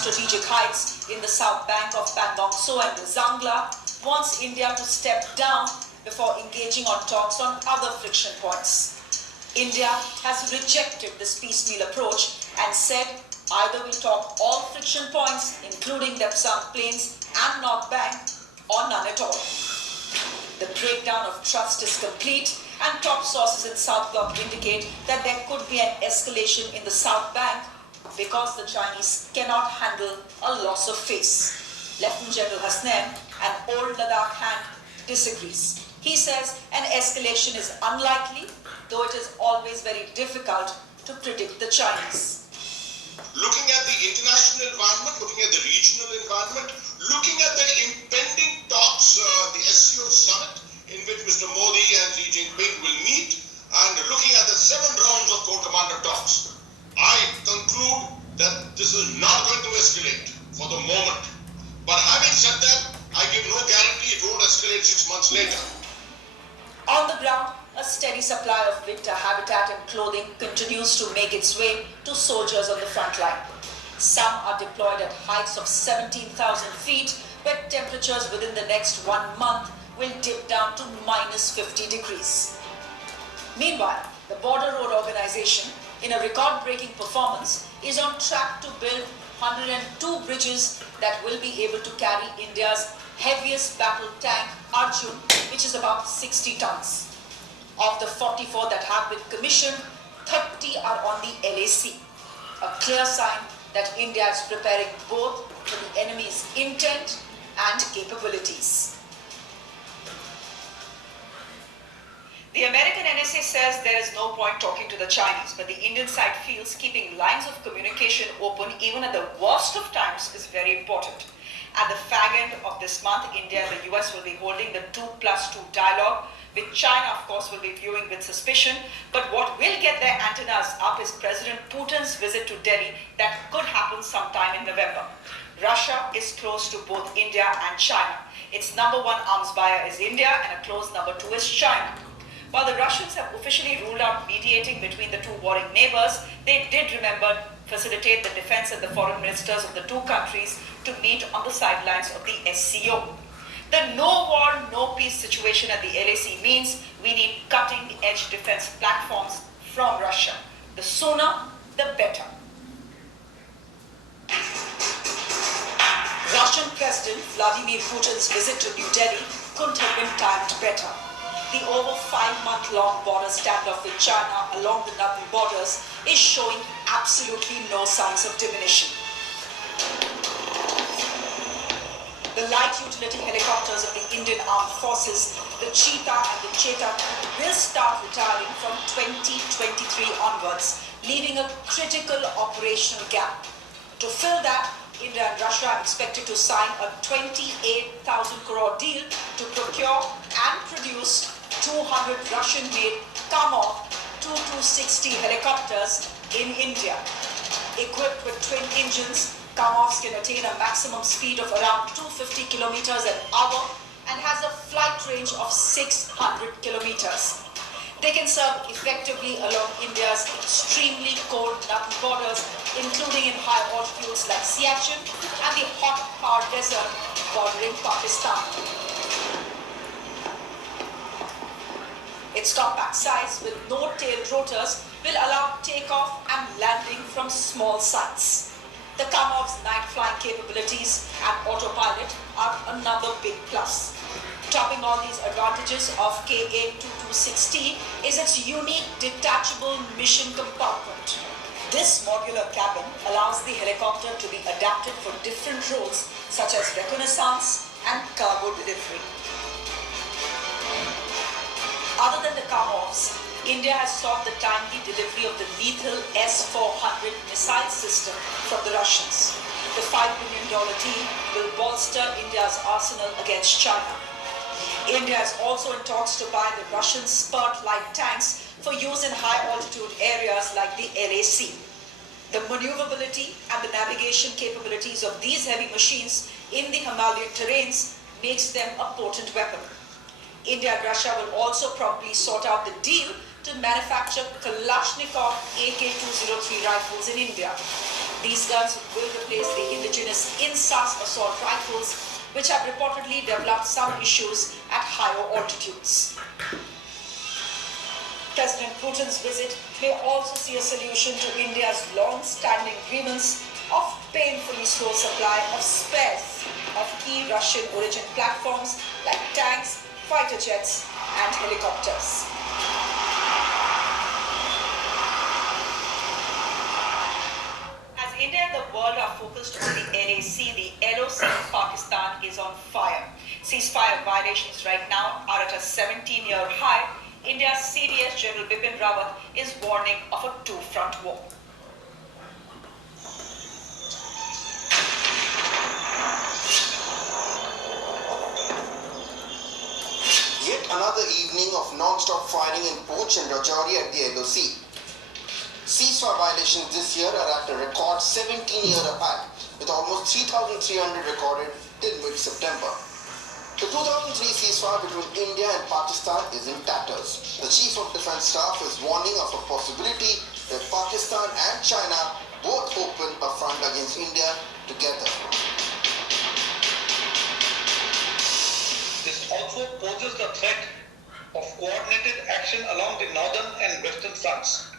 strategic heights in the south bank of Pangong So and the Zangla, wants India to step down before engaging on talks on other friction points. India has rejected this piecemeal approach and said either we'll talk all friction points, including Depsang Plains and North Bank, or none at all. The breakdown of trust is complete, and top sources in South Block indicate that there could be an escalation in the South Bank because the Chinese cannot handle a loss of face. Lieutenant General Hasnain, an old Ladakh hand, disagrees. He says an escalation is unlikely, though it is always very difficult to predict the Chinese. Looking at the international environment, looking at the regional environment, looking at the impending talks, the SCO summit in which Mr. Modi and Xi Jinping will meet, and looking at the 7 rounds of core commander talks, I conclude that this is not going to escalate for the moment. But having said that, I give no guarantee it won't escalate 6 months later. On the ground, a steady supply of winter habitat and clothing continues to make its way to soldiers on the front line. Some are deployed at heights of 17,000 feet, where temperatures within the next 1 month will dip down to minus 50 degrees. Meanwhile, the Border Road Organization, in a record-breaking performance, is on track to build 102 bridges that will be able to carry India's heaviest battle tank, Arjun, which is about 60 tons. Of the 44 that have been commissioned, 30 are on the LAC, a clear sign that India is preparing both for the enemy's intent and capabilities. The American NSA says there is no point talking to the Chinese, but the Indian side feels keeping lines of communication open even at the worst of times is very important. At the fag end of this month, India and the US will be holding the 2+2 dialogue, which China, of course, will be viewing with suspicion. But what will get their antennas up is President Putin's visit to Delhi that could happen sometime in November. Russia is close to both India and China. Its #1 arms buyer is India and a close #2 is China. While the Russians have officially ruled out mediating between the two warring neighbors, they did, remember, facilitate the defense and the foreign ministers of the two countries to meet on the sidelines of the SCO. The no war, no peace situation at the LAC means we need cutting-edge defense platforms from Russia. The sooner, the better. Russian President Vladimir Putin's visit to New Delhi couldn't have been timed better. The over 5-month-long border standoff with China along the northern borders is showing absolutely no signs of diminution. The light utility helicopters of the Indian Armed Forces, the Cheetah and the Chetak, will start retiring from 2023 onwards, leaving a critical operational gap. To fill that, India and Russia are expected to sign a 28,000 crore deal to procure and produce 200 Russian-made Kamov Tu-260 helicopters in India. Equipped with twin engines, Kamovs can attain a maximum speed of around 250 kilometers an hour and has a flight range of 600 kilometers. They can serve effectively along India's extremely cold northern borders, including in high altitudes like Siachen and the hot Thar Desert bordering Pakistan. Its compact size with no tail rotors will allow takeoff and landing from small sites. The Kamov's night flying capabilities and autopilot are another big plus. Topping all these advantages of KA-2260 is its unique detachable mission compartment. This modular cabin allows the helicopter to be adapted for different roles such as reconnaissance and cargo delivery. Other than the Kamovs, India has sought the timely delivery of the lethal S-400 missile system from the Russians. The $5 billion deal will bolster India's arsenal against China. India is also in talks to buy the Russian Spurt light tanks for use in high-altitude areas like the LAC. The maneuverability and the navigation capabilities of these heavy machines in the Himalayan terrains makes them a potent weapon. India and Russia will also probably sort out the deal to manufacture Kalashnikov AK-203 rifles in India. These guns will replace the indigenous INSAS assault rifles, which have reportedly developed some issues at higher altitudes. President Putin's visit may also see a solution to India's long-standing grievance of painfully slow supply of spares of key Russian origin platforms like tanks, fighter jets and helicopters. As India and the world are focused on the LAC, the LOC in Pakistan is on fire. Ceasefire violations right now are at a 17-year high. India's CDS General Bipin Rawat is warning of a two-front war. Yet another evening of non-stop fighting in Poch and Rajouri at the LOC. Ceasefire violations this year are at a record 17-year high, with almost 3,300 recorded till mid-September. The 2003 ceasefire between India and Pakistan is in tatters. The Chief of Defence Staff is warning of a possibility that Pakistan and China both open a front against India together. This also poses the threat of coordinated action along the northern and western fronts.